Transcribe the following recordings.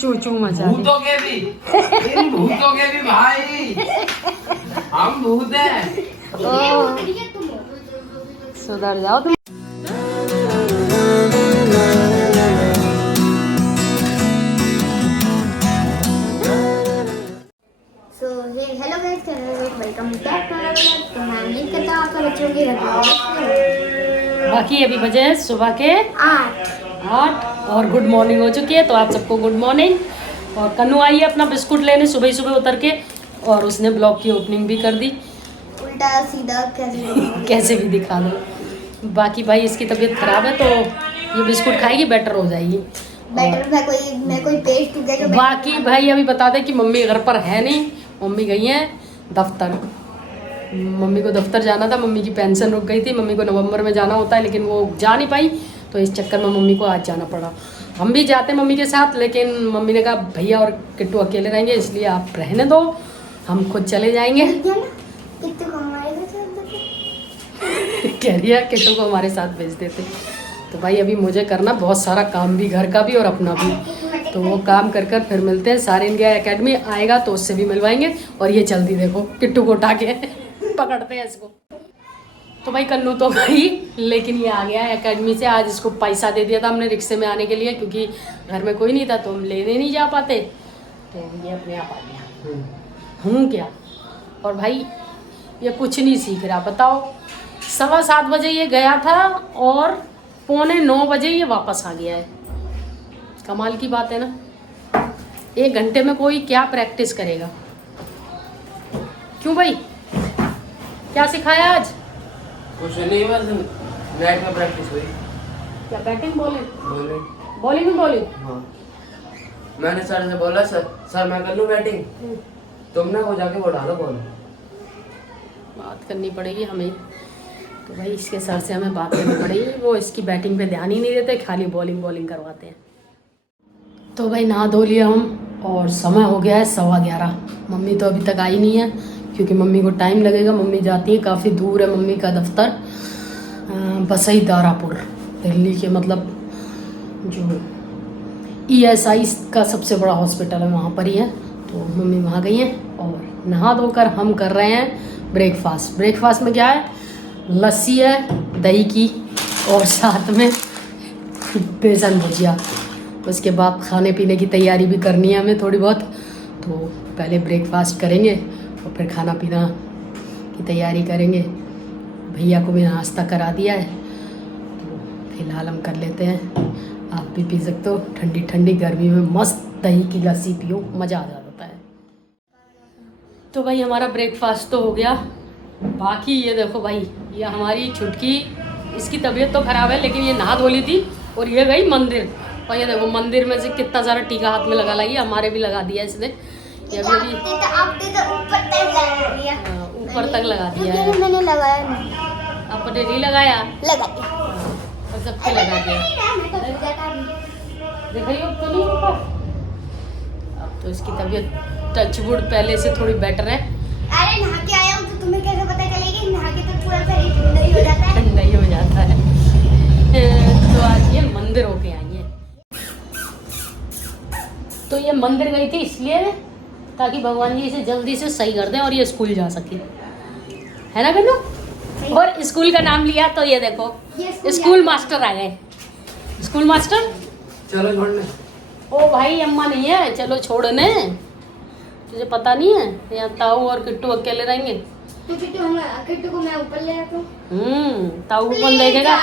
चूचू मचा भूतों के भी, इन भूतों के भी भाई, हम भूत हैं। सुधर जाओ तुम। Hello guys, welcome back to another vlog. तो मैं उम्मीद करता हूं आप सब बच्चों की बाकी अभी बजे हैं सुबह के 8 और गुड मॉर्निंग हो चुकी है। तो आप सबको गुड मॉर्निंग। और कन्नू आई है अपना बिस्कुट लेने सुबह सुबह उतर के, और उसने ब्लॉग की ओपनिंग भी कर दी। उल्टा सीधा कैसे भी दिखा दो। बाकी भाई इसकी तबीयत खराब है तो ये बिस्कुट खाएगी, बेटर हो जाएगी। बेटर मैं कोई पेस्ट टूट गया जो बाकी भाई अभी बता दें कि मम्मी घर पर है नहीं, मम्मी गई हैं दफ्तर। मम्मी को दफ्तर जाना था, मम्मी की पेंशन रुक गई थी। मम्मी को नवंबर में जाना होता है लेकिन वो जा नहीं पाई, तो इस चक्कर में मम्मी को आज जाना पड़ा। हम भी जाते मम्मी के साथ, लेकिन मम्मी ने कहा भैया और किट्टू अकेले रहेंगे इसलिए आप रहने दो, हम खुद चले जाएंगे। कह रही है किट्टू को हमारे साथ भेज देते। तो भाई अभी मुझे करना बहुत सारा काम भी, घर का भी और अपना भी। तो वो काम कर कर फिर मिलते हैं। सारे इंडिया एकेडमी आएगा तो उससे भी मिलवाएंगे। और ये जल्दी देखो किट्टू को उठा के पकड़ते हैं इसको। तो भाई कन्नू तो गई, लेकिन ये आ गया है एकेडमी से। आज इसको पैसा दे दिया था हमने रिक्शे में आने के लिए, क्योंकि घर में कोई नहीं था तो हम लेने नहीं जा पाते। तो ये अपने आप आ गया। हूँ क्या। और भाई ये कुछ नहीं सीख रहा, बताओ। 7:15 बजे ये गया था और 8:45 बजे ये वापस आ गया है। कमाल की बात है ना। 1 घंटे में कोई क्या प्रैक्टिस करेगा। क्यों भाई, क्या सिखाया आज? कुछ नहीं, बस नेट में प्रैक्टिस हुई। क्या बैटिंग बॉलिंग? बॉलिंग। बॉलिंग में बॉलिंग। हाँ, मैंने सर से बोला सर मैं कर लूँ बैटिंग, तुम ना वो जाके वो डालो बॉल। बात करनी पड़ेगी हमें। तो भाई इसके सर से हमें बात करनी पड़ेगी। वो इसकी बैटिंग पे ध्यान ही नहीं देते, खाली बॉलिंग करवाते हैं। तो भाई नहा धो लिया हम और समय हो गया है 11:15। मम्मी तो अभी तक आई नहीं है क्योंकि मम्मी को टाइम लगेगा। मम्मी जाती है, काफ़ी दूर है मम्मी का दफ्तर, बसई दारापुर, दिल्ली के, मतलब जो ESI का सबसे बड़ा हॉस्पिटल है वहाँ पर ही है। तो मम्मी वहाँ गई हैं और नहा धोकर हम कर रहे हैं ब्रेकफास्ट। ब्रेकफास्ट में क्या है, लस्सी है दही की और साथ में बेसन भुजिया। उसके बाद खाने पीने की तैयारी भी करनी है हमें थोड़ी बहुत। तो पहले ब्रेकफास्ट करेंगे और फिर खाना पीना की तैयारी करेंगे। भैया को भी नाश्ता करा दिया है, तो फिलहाल हम कर लेते हैं। आप भी पी सकते हो, ठंडी ठंडी गर्मी में मस्त दही की लस्सी पियो, मज़ा आ जाता है। तो भाई हमारा ब्रेकफास्ट तो हो गया। बाकी ये देखो भाई, ये हमारी छुटकी, इसकी तबीयत तो ख़राब है लेकिन ये नहा धो ली थी और ये गई मंदिर। और ये देखो मंदिर में से कितना सारा टीका हाथ में लगा लाई है, हमारे भी लगा दिया इसने। ये अभी ऊपर तक लगा दिया है। मैंने लगाया नहीं, आपने नहीं लगाया? लगा दिया और सबके लगा दिया। दिखाइए अब तो नहीं होगा। अब तो इसकी तबीयत टचवुड पहले से थोड़ी बेटर है। अरे नहा के आया हूँ तो तुम्हें कैसे पता चलेगी? नहा के तो पूरा शरीर ठंडा ही हो जाता है। ठंडा ही हो जाता है। तो आज ये मंदिर होके आई है। तो ये मंदिर गई थी इसलिए ताकि भगवान जी इसे जल्दी से सही कर दें और ये स्कूल जा सके, है ना कन्नू? और स्कूल का नाम लिया तो ये देखो स्कूल मास्टर आ गए। स्कूल मास्टर चलो छोड़ने। ओ भाई अम्मा नहीं है, चलो छोड़ने। तुझे पता नहीं है यहाँ ताऊ और किट्टू अकेले रहेंगे। तो किट्टू को मैं ऊपर ले आता हूँ। ताऊ को कौन देखेगा?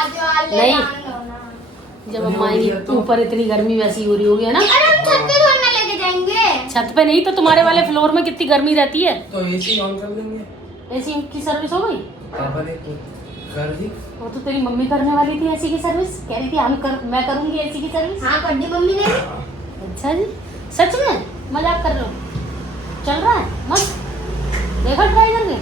नहीं, जब अम्मा आएंगी ऊपर इतनी गर्मी वैसी हो रही होगी, है ना? छत पे नहीं तो तुम्हारे वाले फ्लोर में कितनी गर्मी रहती है। तो एसी ऑन कर देंगे। एसी की सर्विस हो गई? पापा ने कर दी। वो तो तेरी मम्मी करने वाली थी एसी की सर्विस, कह रही थी मैं करूंगी एसी की सर्विस। हाँ कर दी मम्मी ने। अच्छा जी, सच में? मजाक कर रहे हो? चल रहा है मस्त, देखो ट्राई करके।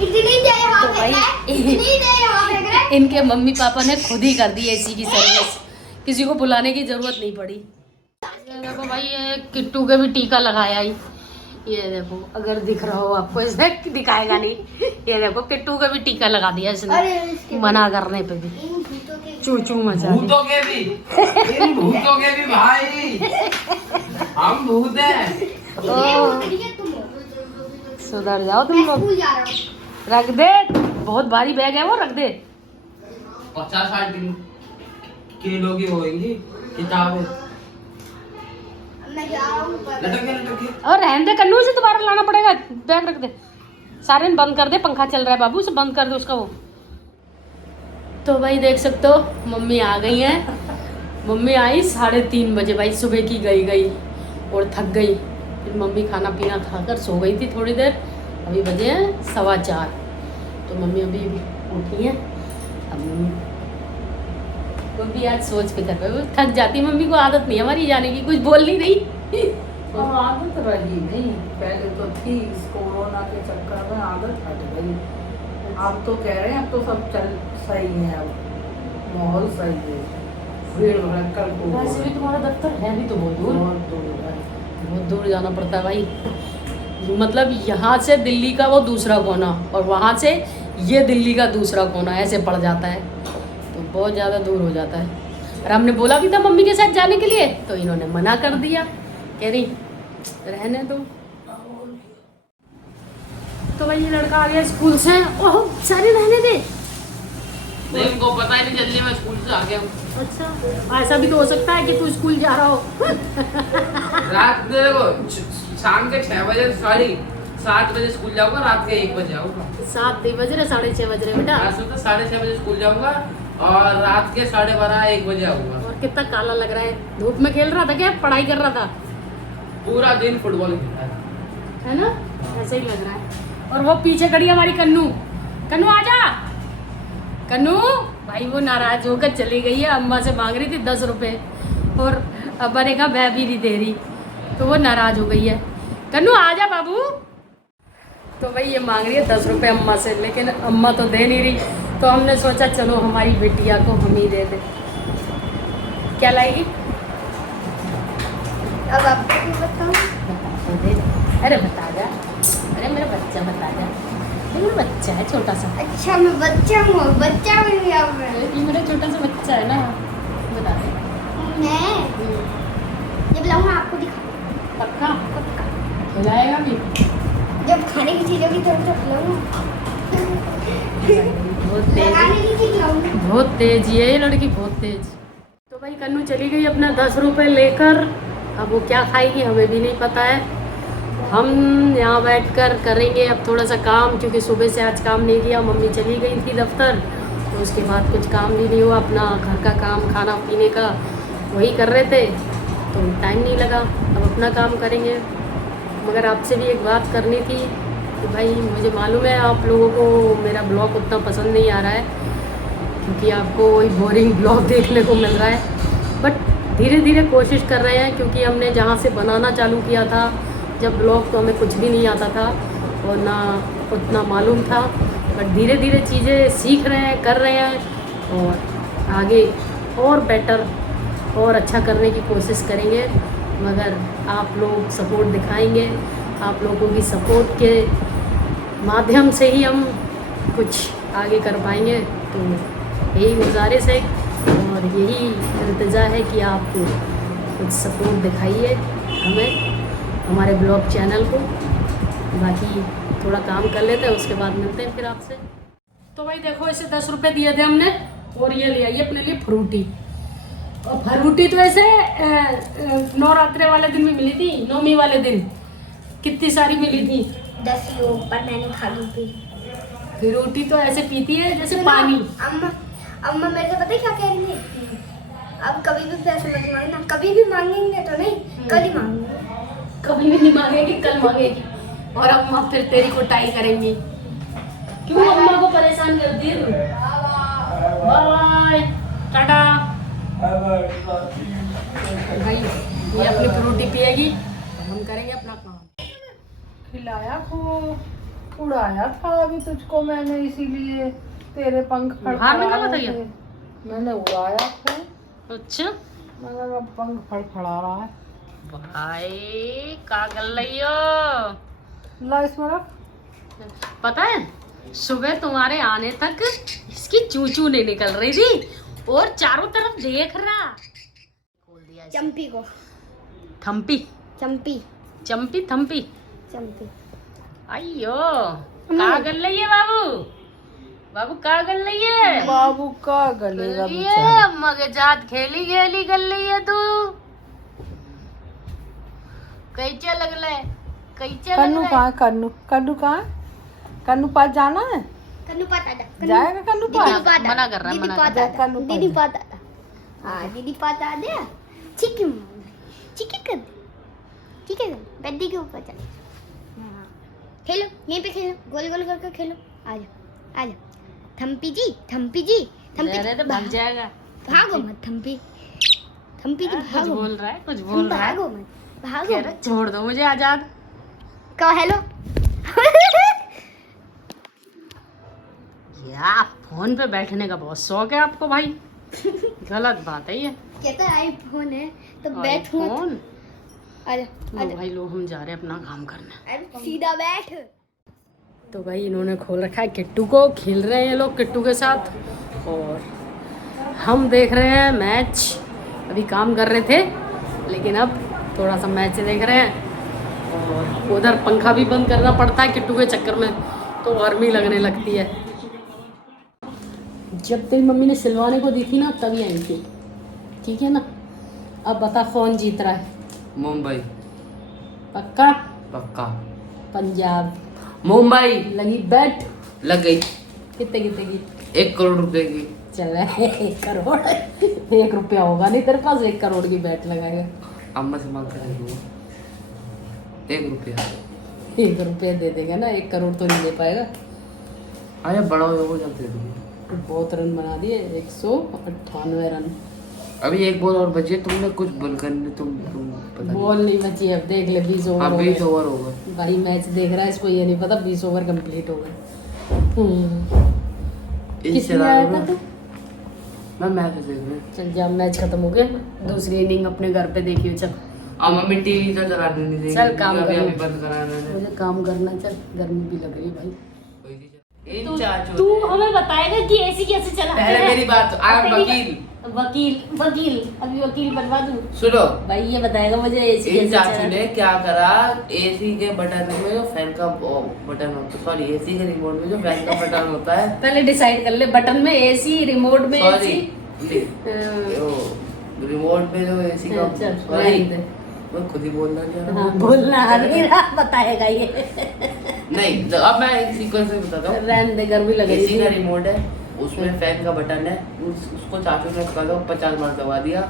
इतनी देर वहाँ तो भाई इतनी देर वहाँ फेंक रहे। इनके मम्मी पापा ने खुद ही कर दी एसी की सर्विस, किसी को बुलाने की जरूरत नहीं पड़ी। देखो भाई ये किट्टू के भी टीका लगाया ही। ये देखो अगर दिख रहा हो आपको, इसने दिखाएगा नहीं। ये देखो किट्टू का भी टीका लगा दिया इसने, मना करने पे भी चूचू मचा दी। भूतों के भी, इन भूतों के भी भाई, भूत है। सुधर जाओ तुम लोग। स्कूल जा रहा हूँ। रख दे, बहुत भारी बैग है वो, रख दे। 50-60 किलो की होगी किताबें। मैं जा रहा हूँ ऊपर। लटक के और रहने दे कन्नू, से दोबारा लाना पड़ेगा। बैग रख दे, सारे बंद कर दे, पंखा चल रहा है बाबू, से बंद कर दे उसका वो। तो भाई देख सकते हो मम्मी आ गई हैं। मम्मी आई 3:30 बजे भाई, सुबह की गई और थक गई। फिर मम्मी खाना पीना खाकर सो गई थी थोड़ी देर। अभी बजे हैं 4:15। तो मम्मी अभी उठी हैं। अब मम्मी आज सोच पे कर रहे, थक जाती मम्मी को, आदत नहीं हमारी जाने की, कुछ बोल नहीं रही। अब आदत रही नहीं, पहले तो थी, इस कोरोना के चक्कर में आदत हट गई। अब तो कह रहे हैं अब तो सब चल सही है, अब माहौल सही है, भीड़ भड़क्कड़ को वैसे भी तुम्हारा दफ्तर है भी तो बहुत दूर, बहुत दूर है। बहुत दूर जाना पड़ता है भाई। मतलब यहाँ से दिल्ली का वो दूसरा कोना और वहाँ से ये दिल्ली का दूसरा कोना, ऐसे पड़ जाता है, तो बहुत ज़्यादा दूर हो जाता है। और हमने बोला भी था मम्मी के साथ जाने के लिए, तो इन्होंने मना कर दिया, कह रही रहने दो। तो भाई ये लड़का आ गया स्कूल से। ओह सारे रहने दे। नहीं, उनको पता ही नहीं, जल्दी मैं स्कूल से आ गया हूँ। अच्छा, ऐसा भी तो हो सकता है कि तू स्कूल जा रहा हो। रात देखो, शाम के 6 बजे 7:30 बजे स्कूल जाऊंगा, रात के 1 बजे आऊंगा। 7 बज रहे, 6:30 बज रहे बेटा। ऐसे तो 6:30 बजे स्कूल जाऊंगा और रात के 12:30-1 बजे आऊंगा। और कितना काला लग रहा है, धूप में खेल रहा था क्या, पढ़ाई कर रहा था? पूरा दिन फुटबॉल खेला है। है ना, ऐसे ही लग रहा है। और वो पीछे खड़ी है हमारी कन्नू। कन्नू आजा, कन्नू। भाई वो नाराज होकर चली गई है, अम्मा से मांग रही थी 10 रुपए और अब्बा ने कहा मैं भी नहीं दे रही, तो वो नाराज हो गई है। कन्नू आजा बाबू। तो भाई ये मांग रही है 10 रुपए अम्मा से, लेकिन अम्मा तो दे नहीं रही, तो हमने सोचा चलो हमारी बिटिया को हम ही दे दें। क्या लाएगी? अब आपको भी बताऊँ? अरे बता जा, अरे मेरा बच्चा बता जा, ये मेरा बच्चा है छोटा सा। अच्छा मैं बच्चा हूँ, बच्चा भी नहीं अब मैं। ये मेरा छोटा सा बच्चा है ना, बता दे। मैं जब लाऊंगा आपको दिखा, पक्का पक्का खिलाएगा भी। जब खाने की चीज़ों की तरफ तो खिलाऊंगा, बहुत तेज, लगाने की चीज़ लाऊंगा। बहुत तेज ये लड़की, बहुत तेज। तो भाई कन्नू चली गई अपना 10 रुपए लेकर। अब वो क्या खाएगी हमें भी नहीं पता है। हम यहाँ बैठकर करेंगे अब थोड़ा सा काम, क्योंकि सुबह से आज काम नहीं किया। मम्मी चली गई थी दफ्तर, तो उसके बाद कुछ काम भी नहीं हुआ। अपना घर का काम, खाना पीने का वही कर रहे थे, तो टाइम नहीं लगा। अब अपना काम करेंगे। मगर आपसे भी एक बात करनी थी कि भाई मुझे मालूम है आप लोगों को मेरा ब्लॉग उतना पसंद नहीं आ रहा है, क्योंकि आपको वही बोरिंग ब्लॉग देखने को मिल रहा है। बट धीरे धीरे कोशिश कर रहे हैं, क्योंकि हमने जहाँ से बनाना चालू किया था जब ब्लॉग, तो हमें कुछ भी नहीं आता था और ना उतना मालूम था। बट धीरे धीरे चीज़ें सीख रहे हैं, कर रहे हैं और आगे और बेटर और अच्छा करने की कोशिश करेंगे। मगर आप लोग सपोर्ट दिखाएंगे, आप लोगों की सपोर्ट के माध्यम से ही हम कुछ आगे कर पाएंगे। तो यही गुजारिश है और यही इल्तिजा है कि आप कुछ सपोर्ट दिखाइए हमें, हमारे ब्लॉग चैनल को। बाकी थोड़ा काम कर लेते हैं, उसके बाद मिलते हैं फिर आपसे। तो भाई देखो, इसे 10 रुपए दिए थे हमने और ये ले आई अपने लिए फ्रूटी। और फ्रूटी तो ऐसे नवरात्रे वाले दिन भी मिली थी, नौमी वाले दिन कितनी सारी मिली थी। 10 ही ऊपर मैंने खा ली थी। फ्रूटी तो ऐसे पीती है जैसे पानी। अम्मा मेरे से पता है क्या कह रही है? अब कभी भी पैसे मत मांगना, कभी भी मांगेंगे तो नहीं, कल ही मांगेंगे। कभी भी नहीं मांगेगी, कल मांगेगी। और अम्मा फिर तेरी कुटाई करेंगी। क्यों अम्मा को परेशान करती है तू? बाय टाटा। भाई ये अपनी फ्रूटी पिएगी, हम करेंगे अपना काम। खिलाया खूब, उड़ाया था अभी तुझको मैंने, इसीलिए तेरे पंख बाहर निकाला था क्या? मैंने उड़ाया खूब। अच्छा मैंने कहा पंख फड़फड़ा रहा है। भाई क्या कर रही हो? ला इसमें रख। पता है सुबह तुम्हारे आने तक इसकी चूचू नहीं निकल रही थी और चारों तरफ देख रहा। खोल दिया इसे। चंपी को। थम्पी चंपी चंपी थम्पी चंपी अयो का कर रही है बाबू बाबू का कर रही है बाबू का गलेगा ये अम्मा के साथ खेली खेली कर रही है तू कैसे लग रहा है कैसे लग कन्नू रहा कहाँ है? कन्नू कहाँ है? कन्नू पास जाना है? कन्नू पाता था जाएगा कन्नू है? पास? मना कर रहा है दीदी मना कर पाता था कन्नू पाता दीदी पाता था हाँ दीदी पाता दे चिकन चिकन कर ठीक है बेडी के ऊपर चल हाँ। खेलो यहीं पे खेलो गोल गोल करके खेलो आ जाओ थम्पी जी थम्पी जी थम्पी रहा है तो भाग जाएगा भागो मत थम्पी थम्पी जी कुछ भागो बोल रहा है कुछ बोल रहा है भागो मत भागो कह रहा है, छोड़ दो मुझे आजाद कहो हेलो या फोन पे बैठने का बहुत शौक है आपको भाई गलत बात है ये कहता है आईफोन है तो बैठो फोन आजा लो भाई लो हम जा रहे हैं अपना काम करने अरे सीधा बैठ तो भाई इन्होंने खोल रखा है किट्टू को खेल रहे हैं ये लोग किट्टू के साथ और हम देख रहे हैं मैच अभी काम कर रहे थे लेकिन अब थोड़ा सा मैच देख रहे हैं और उधर पंखा भी बंद करना पड़ता है किट्टू के चक्कर में तो गर्मी लगने लगती है जब तेरी मम्मी ने सिलवाने को दी थी ना तभी आई थी ठीक है ना अब बता कौन जीत रहा है मुंबई पक्का पक्का पंजाब मुंबई लगी बैट लग गई कितने कितने की 1 करोड़ रुपए की चल 1 करोड़ 1 रुपया होगा नहीं तेरे पास 1 करोड़ की बैट लगाएगा अम्मा से मांग कर 1 रुपया 1 रुपया दे देगा ना 1 करोड़ तो नहीं दे पाएगा अरे बड़ा हो जाते तुम बहुत रन बना दिए 198 रन अभी एक बॉल और बची है तुमने कुछ बंद करने तुम पता नहीं बॉल नहीं बची अब देख ले 20 ओवर हाँ हो 20 गए ओवर होगा भाई मैच देख रहा है इसको ये नहीं पता 20 ओवर कंप्लीट हो गए किसने आया था तू मैं मैच देख रहा चल जब मैच खत्म हो गया दूसरी इनिंग अपने घर पे देखियो चल अब मम्मी टीवी तो चलाने नहीं देगी चल, काम अभी करो। अभी बंद कराना है मुझे काम करना चल गर्मी भी लग रही भाई इन चाचू तू हमें बताएगा कि ऐसी कैसे चलाते पहले हैं मेरी बात आई एम वकील वकील वकील अभी वकील बनवा दूं सुनो भाई ये बताएगा मुझे एसी इन कैसे चाचू चलाते ने क्या करा एसी के बटन में जो फैन का बटन होता है सॉरी एसी के रिमोट में जो फैन का बटन होता है पहले डिसाइड कर ले बटन में एसी रिमोट में सॉरी एसी रिमोट में जो एसी का चल सॉरी रहने दे। मैं खुद ही बोलना क्या हाँ बोलना आ नहीं रहा बताएगा ये नहीं अब मैं एक सीक्वेंस में बताता हूँ रहने दे गर्मी लग रही एसी का थी रिमोट है उसमें फैन का बटन है उसको चाचू ने कहा 50 बार दबा दिया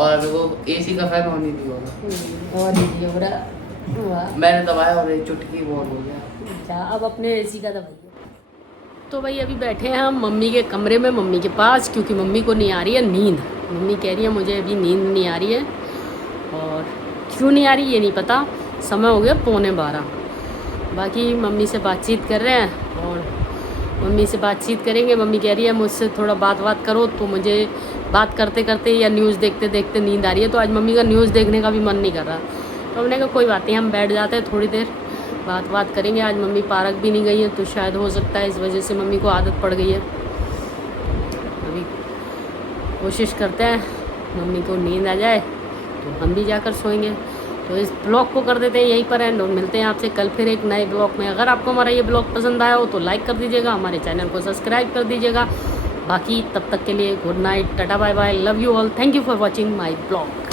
और वो एसी का फैन ऑन ही नहीं होगा और ये हो रहा वाह मैंने दबाया और एक चुटकी वो ऑन हो गया अच्छा अब अपने एसी का दबाइए तो भाई अभी बैठे हैं हम मम्मी के कमरे में मम्मी के पास क्योंकि मम्मी को नहीं आ रही है नींद मम्मी कह रही है मुझे अभी नींद नहीं आ रही है और क्यों नहीं आ रही ये नहीं पता समय हो गया 11:45 बाकी मम्मी से बातचीत कर रहे हैं और मम्मी से बातचीत करेंगे मम्मी कह रही है मुझसे थोड़ा बात करो तो मुझे बात करते करते या न्यूज़ देखते देखते नींद आ रही है तो आज मम्मी का न्यूज़ देखने का भी मन नहीं कर रहा तो हमने कहा कोई बात नहीं हम बैठ जाते हैं थोड़ी देर बात करेंगे आज मम्मी पार्क भी नहीं गई है तो शायद हो सकता है इस वजह से मम्मी को आदत पड़ गई है अभी कोशिश करते हैं मम्मी को नींद आ जाए तो हम भी जाकर सोएंगे तो इस ब्लॉग को कर देते हैं यहीं पर एंड और मिलते हैं आपसे कल फिर एक नए ब्लॉग में अगर आपको हमारा ये ब्लॉग पसंद आया हो तो लाइक कर दीजिएगा हमारे चैनल को सब्सक्राइब कर दीजिएगा बाकी तब तक के लिए good night tata bye bye love you all thank you for watching my blog